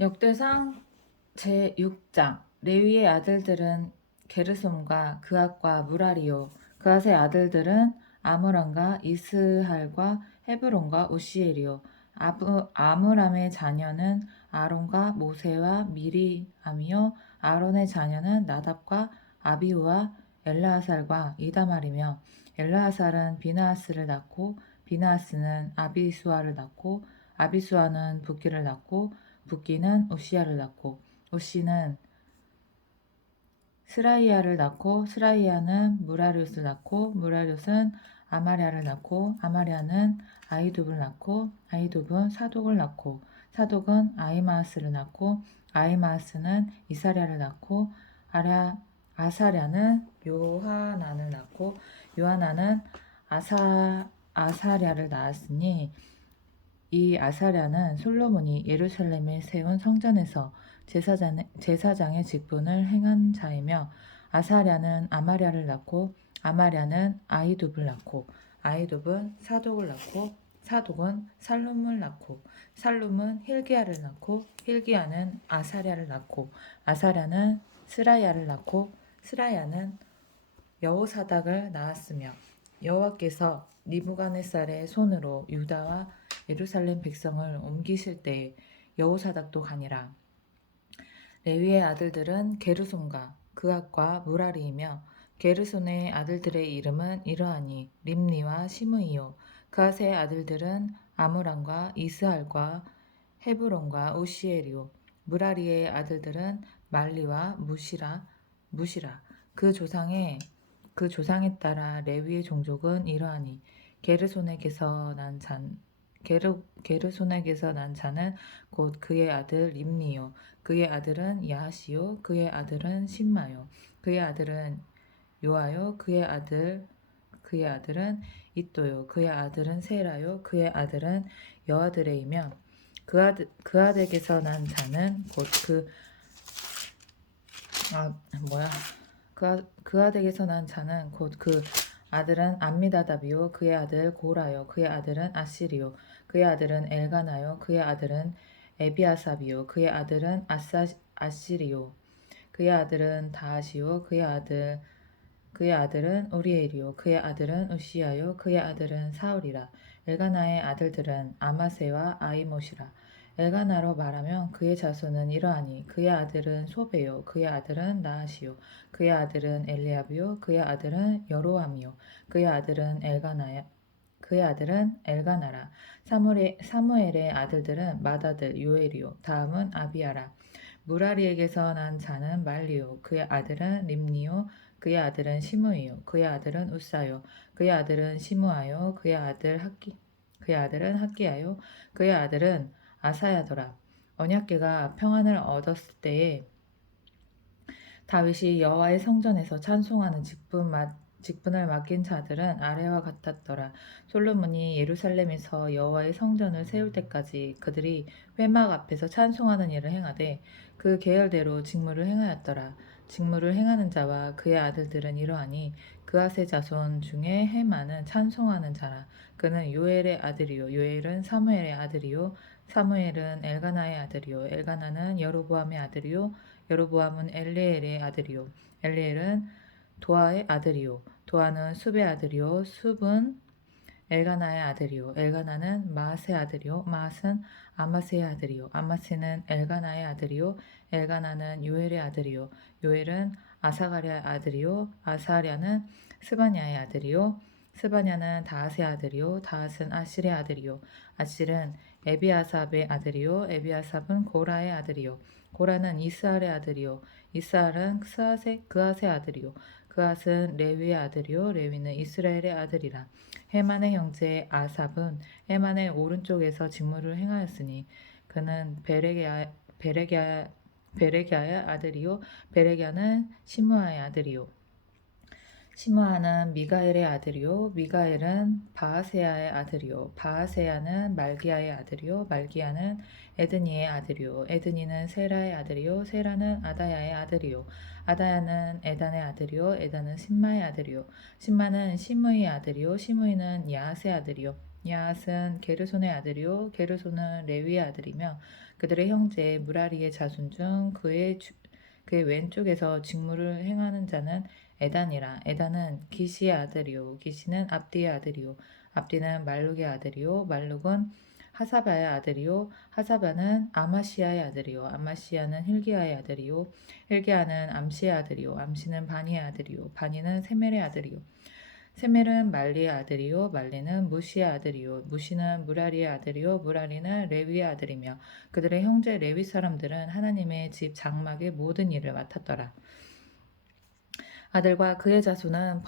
역대상 제6장 레위의 아들들은 게르솜과 그앗과 무라리요. 그앗의 아들들은 아므람과 이스할과 헤브론과 우시엘이요. 아므람의 자녀는 아론과 모세와 미리암이요. 아론의 자녀는 나답과 아비후와 엘르아살과 이다말이며 엘르아살은 비느하스를 낳고 비느하스는 아비수아를 낳고 아비수아는 붓기를 낳고 붓기는 우시야를 낳고 우시는 스라이야를 낳고 스라이야는 무라리옷을 낳고 무라리옷은 아마랴를 낳고 아마랴는 아이둡을 낳고 아이둡은 사독을 낳고 사독은 아이마아스를 낳고 아이마아스는 이사랴를 낳고 아사랴는 요하난을 낳고 요하난은 아사랴를 낳았으니 이 아사랴는 솔로몬이 예루살렘에 세운 성전에서 제사장의 직분을 행한 자이며 아사랴는 아마랴를 낳고 아마랴는 아이둡을 낳고 아이둡은 사독을 낳고 사독은 살룸을 낳고 살룸은 힐기야를 낳고 힐기야는 아사랴를 낳고 아사랴는 스라야를 낳고 스라야는 여호사닥을 낳았으며 여호와께서 느부갓네살의 손으로 유다와 예루살렘 백성을 옮기실 때에 여호사닥도 가니라. 레위의 아들들은 게르손과 그앗과 무라리이며 게르손의 아들들의 이름은 이러하니 림니와 시므이요. 그앗의 아들들은 아므람과 이스할과 헤브론과 우시엘이요. 무라리의 아들들은 말리와 무시라. 그 조상에 따라 레위의 종족은 이러하니 게르손에게서 난 자는 곧 그의 아들 림니요. 그의 아들은 야하시요. 그의 아들은 심마요. 그의 아들은 요아요. 그의 아들은 이또요. 그의 아들은 세라요. 그의 아들은 여아드레이며 그 아들에게서 난 자는 그 아들에게서 난 자는 곧 그 아들은 암미다답이요. 그의 아들 고라요. 그의 아들은 아시리요. 그의 아들은 엘가나요. 그의 아들은 에비아삽이요. 그의 아들은 아시리요. 그의 아들은 다하시요. 그의 아들은 우리엘이요. 그의 아들은 우시야요. 그의 아들은 사울이라. 엘가나의 아들들은 아마세와 아이못이라. 엘가나로 말하면 그의 자손은 이러하니 그의 아들은 소베요. 그의 아들은 나하시요. 그의 아들은 엘리압이요. 그의 아들은 여로함이요. 그의 아들은 엘가나라. 사무엘의 아들들은 마다들 요엘이요. 다음은 아비아라. 무라리에게서 난 자는 말리요. 그의 아들은 림니요. 그의 아들은 시므이요. 그의 아들은 우사요. 그의 아들은 시므아요. 그의 아들은 학기야요. 그의 아들은 아사야더라. 언약궤가 평안을 얻었을 때에 다윗이 여호와의 성전에서 찬송하는 직분을 맡긴 자들은 아래와 같았더라. 솔로몬이 예루살렘에서 여호와의 성전을 세울 때까지 그들이 회막 앞에서 찬송하는 일을 행하되 그 계열대로 직무를 행하였더라. 직무를 행하는 자와 그의 아들들은 이러하니 그앗의 자손 중에 헤만은 찬송하는 자라. 그는 요엘의 아들이요 요엘은 사무엘의 아들이요 사무엘은 엘가나의 아들이요 엘가나는 여로보암의 아들이요 여로보암은 엘리엘의 아들이요 엘리엘은 도아의 아들이요 도아는 숲의 아들이요 숲은 엘가나의 아들이요 엘가나는 마앗의 아들이요 마앗은 아마스의 아들이요 아마스는 엘가나의 아들이요 엘가나는 요엘의 아들이요 요엘은 아사가랴의 아들이요 아사랴는 스바냐의 아들이요 스바냐는 다핫의 아들이요 다핫은 아실의 아들이요 아실은 에비아삽의 아들이요 에비아삽은 고라의 아들이요 고라는 이스할의 아들이요 이스할은 그앗의 아들이요 그앗은 레위의 아들이요 레위는 이스라엘의 아들이라. 헤만의 형제 아삽은 헤만의 오른쪽에서 직무를 행하였으니 그는 베레기야의 아들이요 베레기야는 시므아의 아들이요 시므아는 미가엘의 아들이요 미가엘은 바하세야의 아들이요 바하세야는 말기야의 아들이요 말기야는 에드니의 아들이요 에드니는 세라의 아들이요 세라는 아다야의 아들이요 아다야는 에단의 아들이요 에단은 신마의 아들이요 신마는 시므이의 아들이요 시므이는 야앗의 아들이요 야앗은 게르손의 아들이요 게르손은 레위의 아들이며 그들의 형제 무라리의 자손 중 그의 왼쪽에서 직무를 행하는 자는 에단이라. 에단은 기시의 아들이요 기시는 압디의 아들이요 압디는 말룩의 아들이요 말룩은 하사바의 아들이요 하사바는 아마시아의 아들이요 아마시아는 hil기야의 아들이요 hil기야는 암시의 아들이요 암시는 바니의 아들이요 바니는 세멜의 아들이요 세멜은 말리의 아들이요 말리는 무시의 아들이요 무시는 무라리의 아들이요 무라리는 레위의 아들이며 그들의 형제 레위 사람들은 하나님의 집 장막의 모든 일을 맡았더라. 아들과 그의 자손은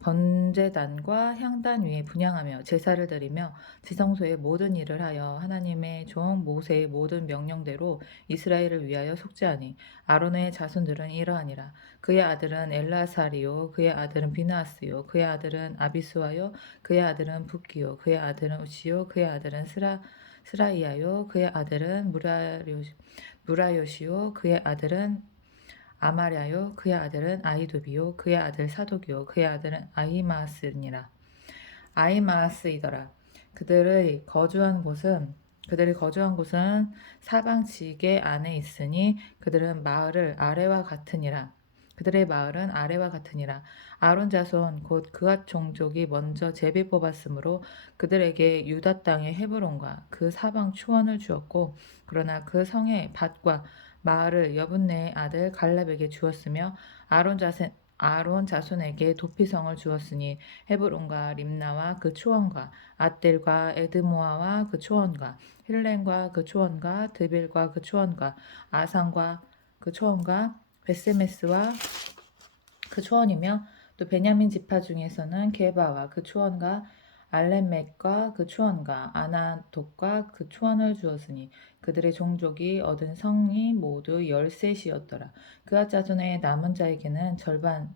번제단과 향단 위에 분향하며 제사를 드리며 지성소의 모든 일을 하여 하나님의 종 모세의 모든 명령대로 이스라엘을 위하여 속죄하니 아론의 자손들은 이러하니라. 그의 아들은 엘라사리요 그의 아들은 비나스요 그의 아들은 아비수아요 그의 아들은 붓기요 그의 아들은 우시요 그의 아들은 스라이야요 그의 아들은 무라요시요 그의 아들은 아마랴요 그의 아들은 아히두비요 그의 아들 사독이요 그의 아들은 아히마스니라. 아히마스이더라. 그들이 거주한 곳은 사방 지게 안에 있으니 그들은 마을을 아래와 같으니라. 그들의 마을은 아래와 같으니라. 아론 자손 곧 그앗 종족이 먼저 제비 뽑았으므로 그들에게 유다 땅의 헤브론과 그 사방 초원을 주었고 그러나 그 성의 밭과 마을을 여분네의 아들 갈렙에게 주었으며 아론 자손에게 도피성을 주었으니 헤브론과 림나와 그 초원과 앗델과 에드모아와 그 초원과 힐렌과 그 초원과 드빌과 그 초원과 아산과 그 초원과 베세메스와 그 초원이며 또 베냐민 지파 중에서는 게바와 그 초원과 알레멕과 그 초원과 아나돗과 그 초원을 주었으니 그들의 종족이 얻은 성이 모두 13이었더라. 그앗 자손의 남은 자에게는 절반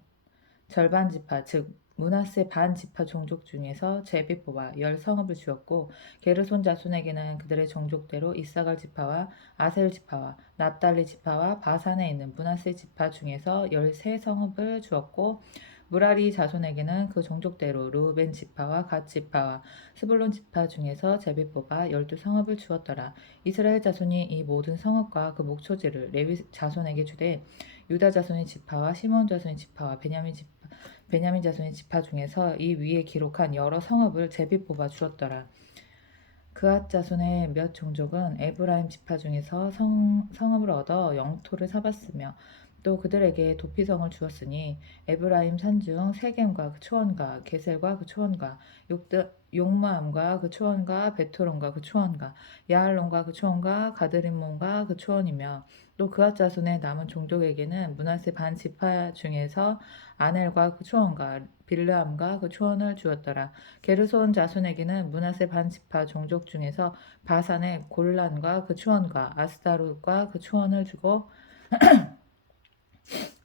지파 즉 므낫세 반 지파 종족 중에서 제비 뽑아 10성읍을 주었고 게르손 자손에게는 그들의 종족대로 이사갈 지파와 아셀 지파와 납달리 지파와 바산에 있는 므낫세 지파 중에서 13성읍을 주었고 무라리 자손에게는 그 종족대로 르우벤 지파와 갓 지파와 스불론 지파 중에서 제비 뽑아 12성읍을 주었더라. 이스라엘 자손이 이 모든 성읍과 그 목초지를 레위 자손에게 주되 유다 자손의 지파와 시몬 자손의 지파와 베냐민 자손의 지파 중에서 이 위에 기록한 여러 성읍을 제비 뽑아 주었더라. 그앗 자손의 몇 종족은 에브라임 지파 중에서 성읍을 얻어 영토를 삼았으며 또 그들에게 도피성을 주었으니 에브라임 산중 세겜과 그 초원과 게셀과 그 초원과 욕마암과 그 초원과 베토론과 그 초원과 야알론과 그 초원과 가드림몬과 그 초원이며 또 그앗 자손의 남은 종족에게는 므낫세 반 지파 중에서 아넬과 그 초원과 빌르암과 그 초원을 주었더라. 게르손 자손에게는 므낫세 반 지파 종족 중에서 바산의 골란과 그 초원과 아스다롯과 그 초원을 주고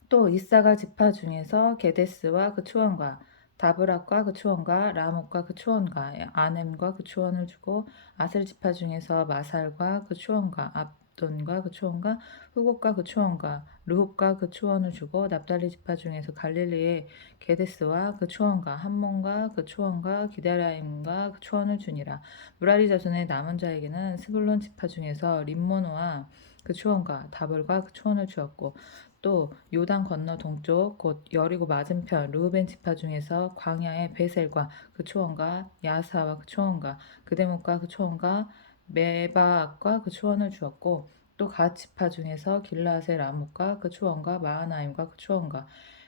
또 이사갈 지파 중에서 게데스와 그 초원과 다브락과 그 초원과 라못과 그 초원과 아넴과 그 초원을 주고 아셀 지파 중에서 마살과 그 초원과 압돈과 그 초원과 후곡과 그 초원과 르홉과 그 초원을 주고 납달리 지파 중에서 갈릴리의 게데스와 그 초원과 함몬과 그 초원과 기다라임과 그 초원을 주니라. 무라리 자손의 남은 자에게는 스불론 지파 중에서 림모노와 그 초원과 다볼과 그 초원을 주었고 또 요단 건너 동쪽 곧 여리고 맞은편 르우벤 지파 중에서 광야의 베셀과 그 초원과 야사와 그 초원과 그대목과 그 초원과 메바악과 그 초원을 주었고 또 갓 지파 중에서 길라앗의 라못과 그 초원과 마하나임과 그 초원과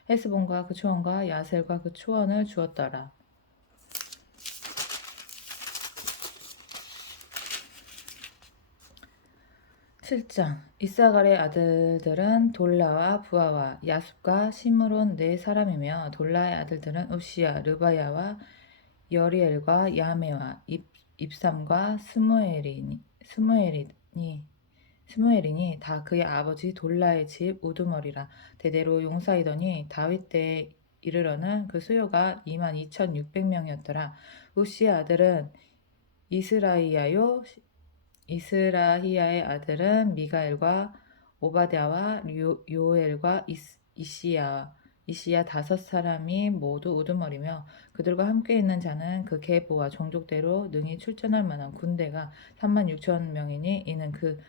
헤스본과 그 초원과 야셀과 그 초원을 주었더라. 7장 이사갈의 아들들은 돌라와 부하와 야숲과 시므론 네 사람이며 돌라의 아들들은 우시야 르바야와 여리엘과 야메와 입삼과 스무엘이니 다 그의 아버지 돌라의 집 우두머리라. 대대로 용사이더니 다윗 때에 이르러는 그 수요가 22,600명이었더라. 우시의 아들은 이스라히야의 아들은 미가엘과 오바댜와 요엘과 이시야 이시야 5사람이 모두 우두머리며 그들과 함께 있는 자는 그 계보와 종족대로 능히 출전할 만한 군대가 36,000명이니 이는 그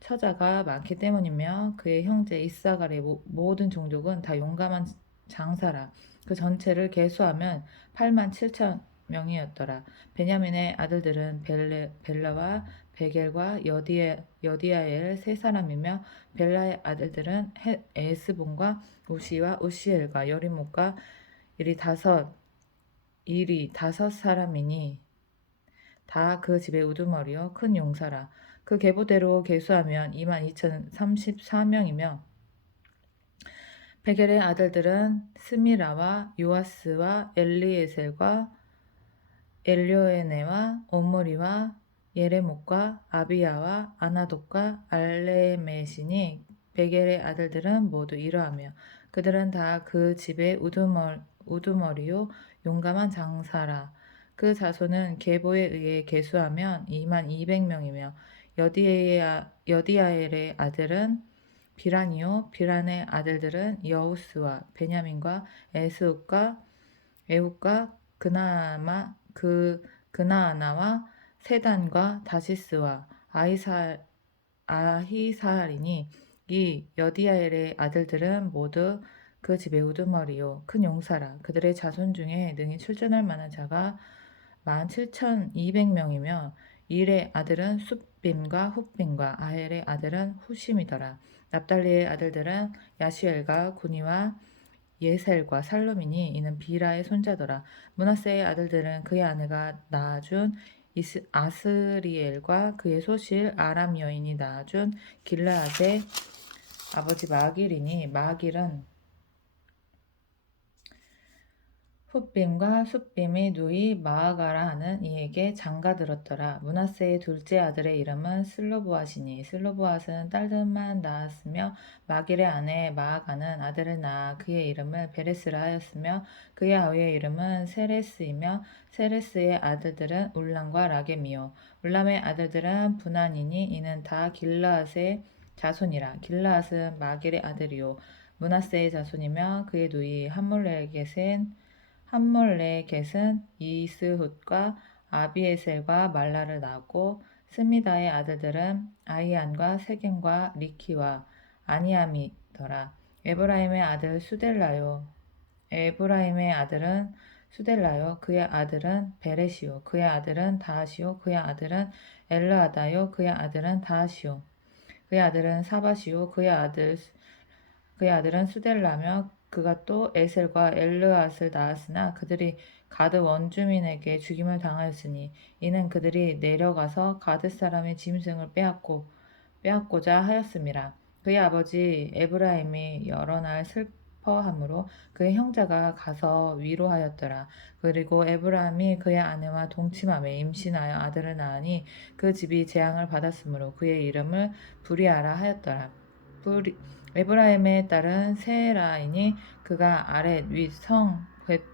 처자가 많기 때문이며 그의 형제 이사갈의 모든 종족은 다 용감한 장사라. 그 전체를 계수하면 87,000명이었더라. 베냐민의 아들들은 벨라와 베겔과 여디아엘 세 사람이며 벨라의 아들들은 에스본과 우시와 우시엘과 여리목과 일이 다섯 사람이니 다 그 집의 우두머리요 큰 용사라. 그 계보대로 계수하면 22,034명이며 베겔의 아들들은 스미라와 요아스와 엘리에셀과 엘료에네와 오므리와 예레목과 아비야와 아나독과 알레메시니 베겔의 아들들은 모두 이러하며 그들은 다 그 집의 우두머리요 용감한 장사라. 그 자손은 계보에 의해 계수하면 22,000명이며 여디아엘의 아들은 비란이요 비란의 아들들은 여우스와 베냐민과 에훗과 그나아나와 세단과 다시스와 아히사할이니 이 여디아엘의 아들들은 모두 그 집의 우두머리요 큰 용사라. 그들의 자손 중에 능히 출전할 만한 자가 17,200명이며 일의 아들은 숫빔과 훗빔과 아헬의 아들은 후심이더라. 납달리의 아들들은 야시엘과 구니와 예셀과 살롬이니 이는 비라의 손자더라. 므낫세의 아들들은 그의 아내가 낳아준 아스리엘과 그의 소실 아람 여인이 낳아준 길르앗의 아버지 마길이니 마길은 훗빔과 숫빔의 누이 마아가라 하는 이에게 장가들었더라. 므낫세의 둘째 아들의 이름은 슬로보앗이니 슬로보앗은 딸들만 낳았으며 마길의 아내 마아가는 아들을 낳아 그의 이름을 베레스라 하였으며 그의 아우의 이름은 세레스이며 세레스의 아들들은 울람과 라겜이요 울람의 아들들은 분한이니 이는 다 길르앗의 자손이라. 길르앗은 마길의 아들이요 므낫세의 자손이며 그의 누이 함몰레겟은 이스훗과 아비에셀과 말라를 낳았고 스미다의 아들들은 아이안과 세겜과 리키와 아니암이더라. 에브라임의 아들은 수델라요 그의 아들은 베레시요 그의 아들은 다하시요 그의 아들은 엘르아다요 그의 아들은 다하시요 그의 아들은 사바시요 그의 아들은 수델라며 그가 또 에셀과 엘르앗을 낳았으나 그들이 가드 원주민에게 죽임을 당하였으니 이는 그들이 내려가서 가드 사람의 짐승을 빼앗고자 하였음이라. 그의 아버지 에브라임이 여러 날 슬퍼함으로 그의 형제가 가서 위로하였더라. 그리고 에브라임이 그의 아내와 동침함에 임신하여 아들을 낳으니 그 집이 재앙을 받았으므로 그의 이름을 부리아라 하였더라. 에브라임의 딸은 세라이니 그가 아렛 윗 성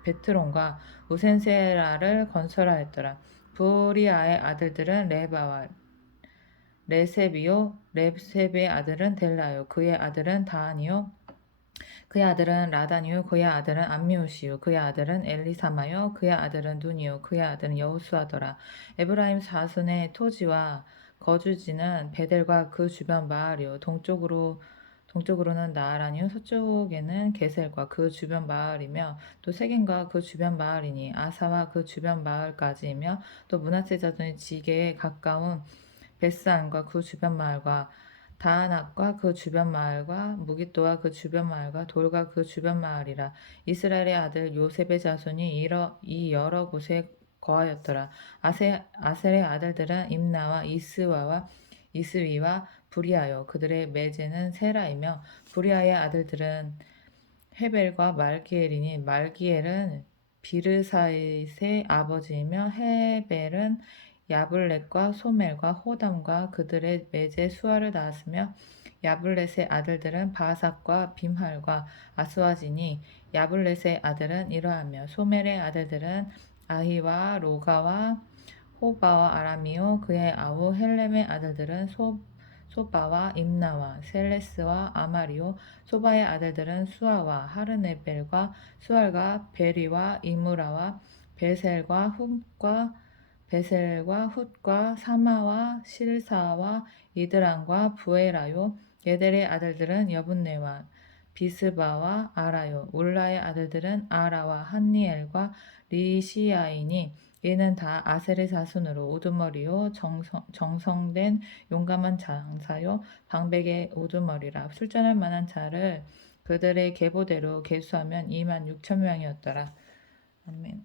베트론과 우센세라를 건설하였더라. 부리아의 아들들은 레바와 레셉이요 레셉의 아들은 델라요 그의 아들은 다하니요 그의 아들은 라다니요 그의 아들은 암미우시요 그의 아들은 엘리사마요 그의 아들은 눈이요 그의 아들은 여호수아더라. 에브라임 자손의 토지와 거주지는 베델과 그 주변 마을이요 동쪽으로는 나아라니요 서쪽에는 게셀과 그 주변 마을이며 또 세겜과 그 주변 마을이니 아사와 그 주변 마을까지이며 또 므낫세 자손의 지게에 가까운 베스안과 그 주변 마을과 다하낙과 그 주변 마을과 무깃도와 그 주변 마을과 돌과 그 주변 마을이라. 이스라엘의 아들 요셉의 자손이 이 여러 곳에 거하였더라. 아셀의 아들들은 임나와 이스위와 부리아요 그들의 매제는 세라이며 부리아의 아들들은 헤벨과 말기엘이니 말기엘은 비르사잇의 아버지이며 헤벨은 야블렛과 소멜과 호담과 그들의 매제 수아를 낳았으며 야블렛의 아들들은 바삭과 빔할과 아스와지니 야블렛의 아들은 이러하며 소멜의 아들들은 아히와 로가와 호바와 아람이요 그의 아우 헬렘의 아들들은 소바와 임나와 셀레스와 아마리오. 소바의 아들들은 수아와 하르네벨과 수알과 베리와 이무라와 베셀과 훗과 사마와 실사와 이드란과 부에라요. 예델의 아들들은 여분네와 비스바와 아라요. 울라의 아들들은 아라와 한니엘과 리시아이니. 이는 다 아셀의 자손으로 우두머리요 정성된 용감한 장사요 방백의 우두머리라. 출전할 만한 자를 그들의 계보대로 계수하면 2만 6천 명이었더라. 아멘.